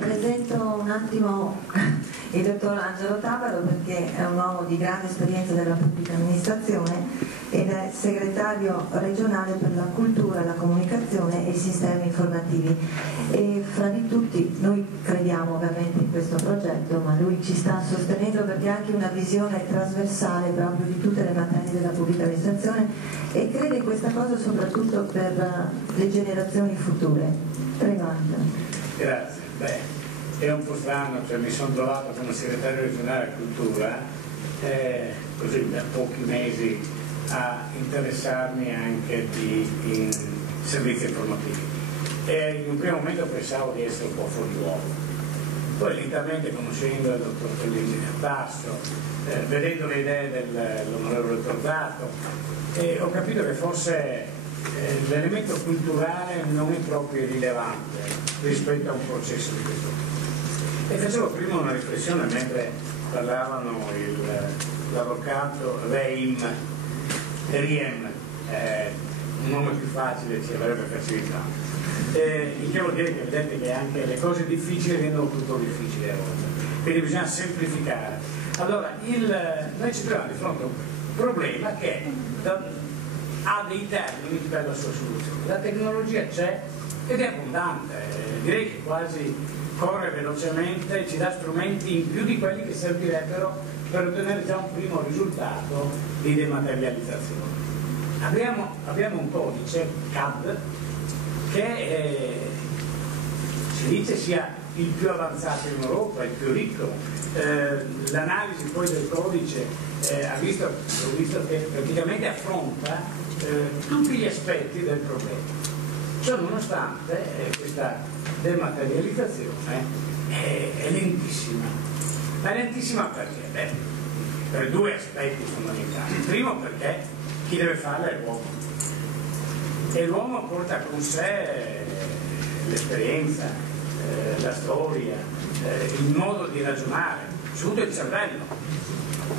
Presento un attimo il dottor Angelo Tabaro perché è un uomo di grande esperienza della pubblica amministrazione ed è segretario regionale per la cultura, la comunicazione e i sistemi informativi. E fra di tutti noi crediamo ovviamente in questo progetto, ma lui ci sta sostenendo perché ha anche una visione trasversale proprio di tutte le materie della pubblica amministrazione e crede in questa cosa soprattutto per le generazioni future. Prego Angelo. Grazie. Beh, è un po' strano, cioè mi sono trovato come segretario regionale a cultura, così da pochi mesi a interessarmi anche di servizi informativi. E in un primo momento pensavo di essere un po' fuori luogo. Poi lentamente conoscendo il dottor Fellini nel Basso, vedendo le idee dell'onorevole Tordato, ho capito che forse l'elemento culturale non è proprio irrilevante rispetto a un processo di questo tipo. E facevo prima una riflessione mentre parlavano l'avvocato Riem, un nome più facile ci avrebbe facilitato. Il che vuol dire che vedete che anche le cose difficili rendono tutto difficile a volte, quindi bisogna semplificare. Allora, noi ci troviamo di fronte a un problema che ha dei termini per la sua soluzione. La tecnologia c'è ed è abbondante, direi che quasi corre velocemente, ci dà strumenti in più di quelli che servirebbero per ottenere già un primo risultato di dematerializzazione. Abbiamo un codice CAD che si dice sia il più avanzato in Europa, il più ricco. L'analisi poi del codice ho visto che praticamente affronta tutti gli aspetti del problema. Ciò nonostante questa dematerializzazione è lentissima. Ma è lentissima perché? Beh, per due aspetti fondamentali. Il primo perché chi deve farla è l'uomo. E l'uomo porta con sé l'esperienza, la storia, il modo di ragionare, soprattutto il cervello.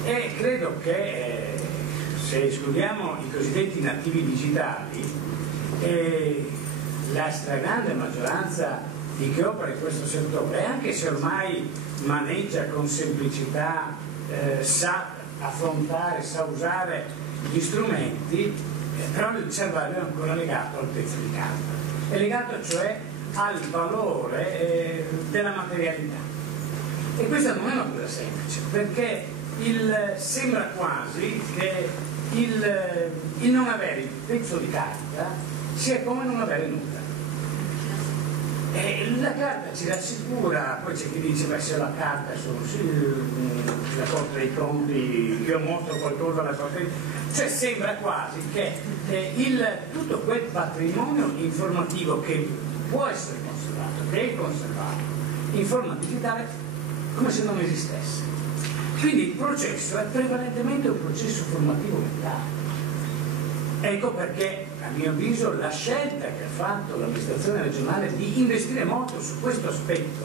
E credo che se escludiamo i cosiddetti nativi digitali, la stragrande maggioranza di chi opera in questo settore, anche se ormai maneggia con semplicità, sa affrontare, sa usare gli strumenti, però il cervello è ancora legato al pezzo di carta, è legato cioè al valore della materialità. E questa non è una cosa semplice, perché sembra quasi che il non avere il pezzo di carta sia come non avere nulla. E la carta ci rassicura, poi c'è chi dice beh, se la carta sono la Corte dei Conti, io mostro qualcosa alla Corte dei Conti, cioè sembra quasi che tutto quel patrimonio informativo che può essere conservato, che è conservato in forma digitale, come se non esistesse. Quindi il processo è prevalentemente un processo formativo mentale. Ecco perché, a mio avviso, la scelta che ha fatto l'amministrazione regionale di investire molto su questo aspetto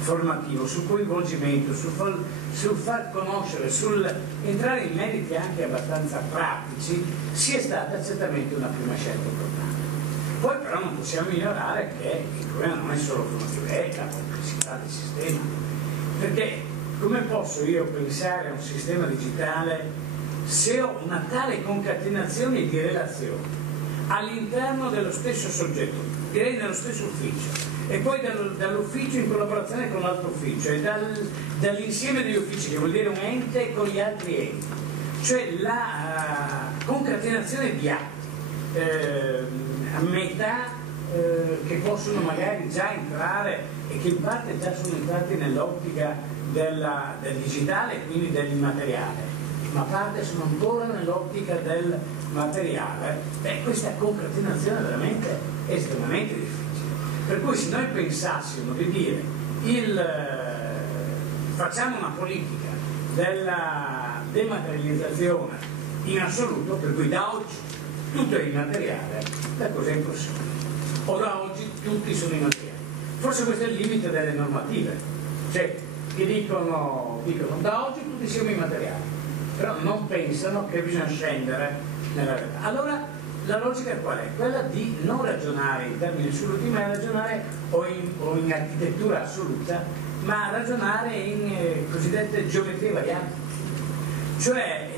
formativo, sul coinvolgimento, sul far conoscere, sul entrare in meriti anche abbastanza pratici, sia stata certamente una prima scelta importante. Poi però non possiamo ignorare che il problema non è solo formativo, è la complessità del sistema. Perché come posso io pensare a un sistema digitale se ho una tale concatenazione di relazioni all'interno dello stesso soggetto, direi nello stesso ufficio, e poi dall'ufficio in collaborazione con l'altro ufficio e dall'insieme degli uffici, che vuol dire un ente con gli altri enti, cioè la concatenazione di atti a metà che possono magari già entrare e che in parte già sono entrati nell'ottica del digitale e quindi dell'immateriale, ma parte sono ancora nell'ottica del materiale. Questa concatenazione veramente è estremamente difficile. Per cui se noi pensassimo di dire facciamo una politica della dematerializzazione in assoluto, per cui da oggi tutto è immateriale, la cosa è impossibile. O da oggi tutti sono immateriali. Forse questo è il limite delle normative, cioè che dicono da oggi tutti siamo immateriali, però non pensano che bisogna scendere nella realtà. Allora la logica qual è? Quella di non ragionare in termini assoluti, ma ragionare o in architettura assoluta, ma ragionare in cosiddette geometrie variabili. Cioè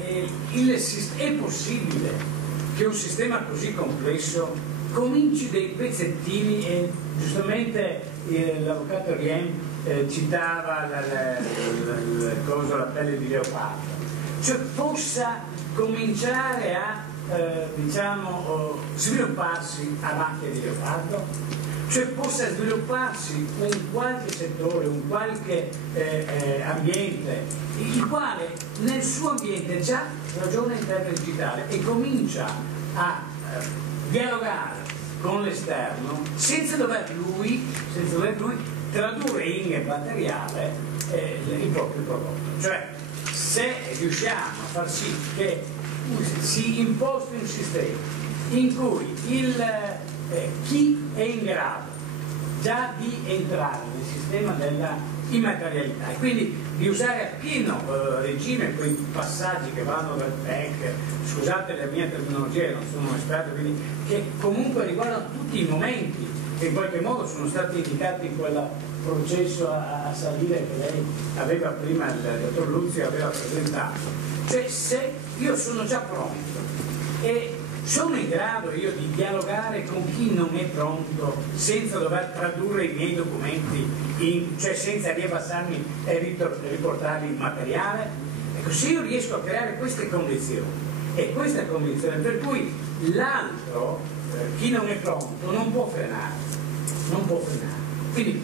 è possibile che un sistema così complesso cominci dei pezzettini, e giustamente l'avvocato Rien citava la pelle di leopardo, cioè possa cominciare a svilupparsi a macchia di leopardo, cioè possa svilupparsi un qualche settore, un qualche ambiente, il quale nel suo ambiente già ragiona in termini digitale e comincia a dialogare con l'esterno senza dover lui tradurre in materiale il proprio prodotto. Cioè, se riusciamo a far sì che si imposti un sistema in cui chi è in grado già di entrare nel sistema della immaterialità e quindi di usare a pieno regime quei passaggi che vanno dal PEC, scusate la mia terminologia, non sono un esperto, quindi che comunque riguardano tutti i momenti che in qualche modo sono stati indicati in quel processo a salire che lei aveva prima, il dottor Luzzi aveva presentato. Cioè, se io sono già pronto e sono in grado io di dialogare con chi non è pronto senza dover tradurre i miei documenti, cioè senza riabbassarmi e riportarli in materiale, ecco, se io riesco a creare queste condizioni e questa condizione per cui l'altro, chi non è pronto, non può frenare, quindi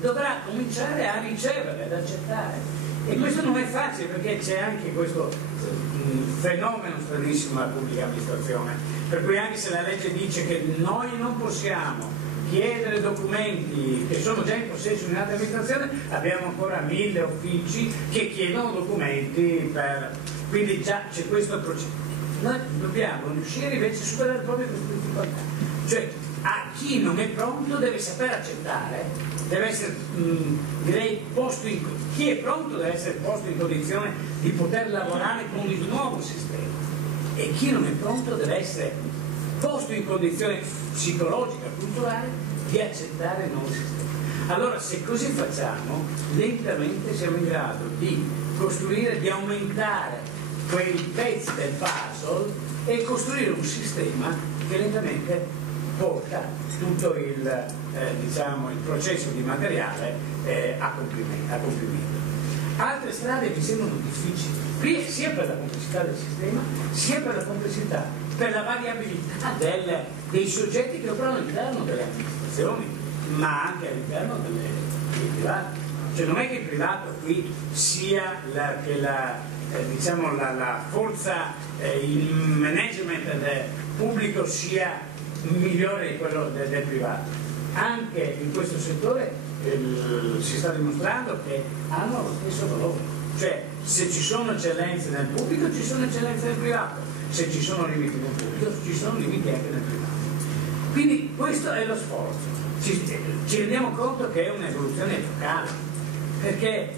dovrà cominciare a ricevere, ad accettare. E questo non è facile, perché c'è anche questo fenomeno stranissimo della pubblica amministrazione, per cui anche se la legge dice che noi non possiamo chiedere documenti che sono già in possesso di un'altra amministrazione, abbiamo ancora 1000 uffici che chiedono documenti quindi già c'è questo processo. Noi dobbiamo riuscire invece a superare proprio queste difficoltà, cioè a chi non è pronto deve saper accettare, deve essere chi è pronto deve essere posto in condizione di poter lavorare con il nuovo sistema, e chi non è pronto deve essere posto in condizione psicologica, culturale, di accettare il nuovo sistema. Allora, se così facciamo, lentamente siamo in grado di costruire, di aumentare quei pezzi del puzzle e costruire un sistema che lentamente porta tutto il processo di materiale a compimento. Altre strade mi sembrano difficili, sia per la complessità del sistema, sia per la complessità, per la variabilità dei soggetti che operano all'interno delle amministrazioni, ma anche all'interno dei privati. Cioè non è che il privato qui sia la forza, il management pubblico sia migliore di quello del privato. Anche in questo settore si sta dimostrando che hanno lo stesso valore, cioè se ci sono eccellenze nel pubblico ci sono eccellenze nel privato, se ci sono limiti nel pubblico ci sono limiti anche nel privato. Quindi questo è lo sforzo, ci rendiamo conto che è un'evoluzione epocale, perché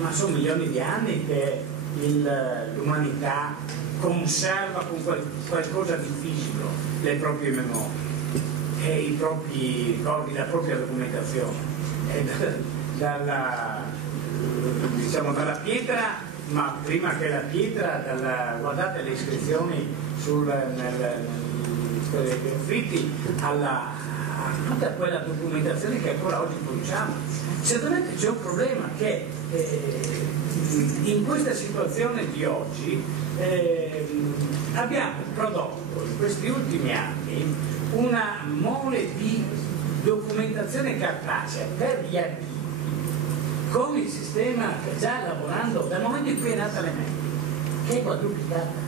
ma sono milioni di anni che l'umanità conserva con qualcosa di fisico le proprie memorie e i propri ricordi, la propria documentazione. Dalla pietra, ma prima che la pietra, guardate le iscrizioni nei graffiti, a tutta quella documentazione che ancora oggi produciamo. Certamente c'è un problema che in questa situazione di oggi abbiamo prodotto in questi ultimi anni una mole di documentazione cartacea per gli archivi, con il sistema che già lavorando dal momento in cui è nata l'email, che è quadruplicata.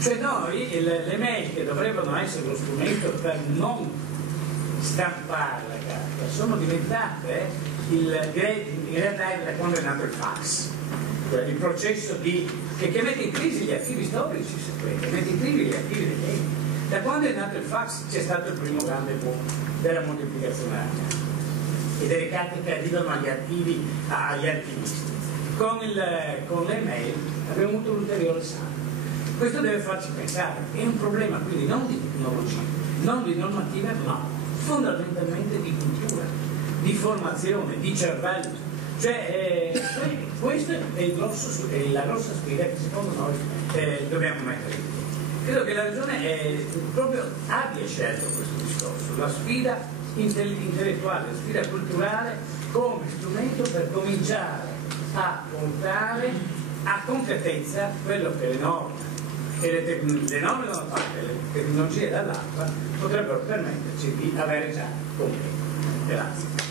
Cioè noi le mail che dovrebbero essere lo strumento per non stampare la carta sono diventate in realtà da quando è nato il fax, cioè il processo che mette in crisi gli archivi storici, mette in crisi gli archivi dei tempi. Da quando è nato il fax c'è stato il primo grande boom della moltiplicazione della carta e delle carte che arrivano agli archivisti. Con le mail abbiamo avuto un ulteriore salto. Questo deve farci pensare, è un problema quindi non di tecnologia, non di normativa, ma fondamentalmente di cultura, di formazione, di cervello. Cioè, questa è la grossa sfida che secondo noi dobbiamo mettere in piedi. Credo che la Regione proprio abbia scelto questo discorso, la sfida intellettuale, la sfida culturale come strumento per cominciare a portare a concretezza quello che le norme e le norme da una parte e le tecnologie dall'altra potrebbero permetterci di avere già concreto. Grazie.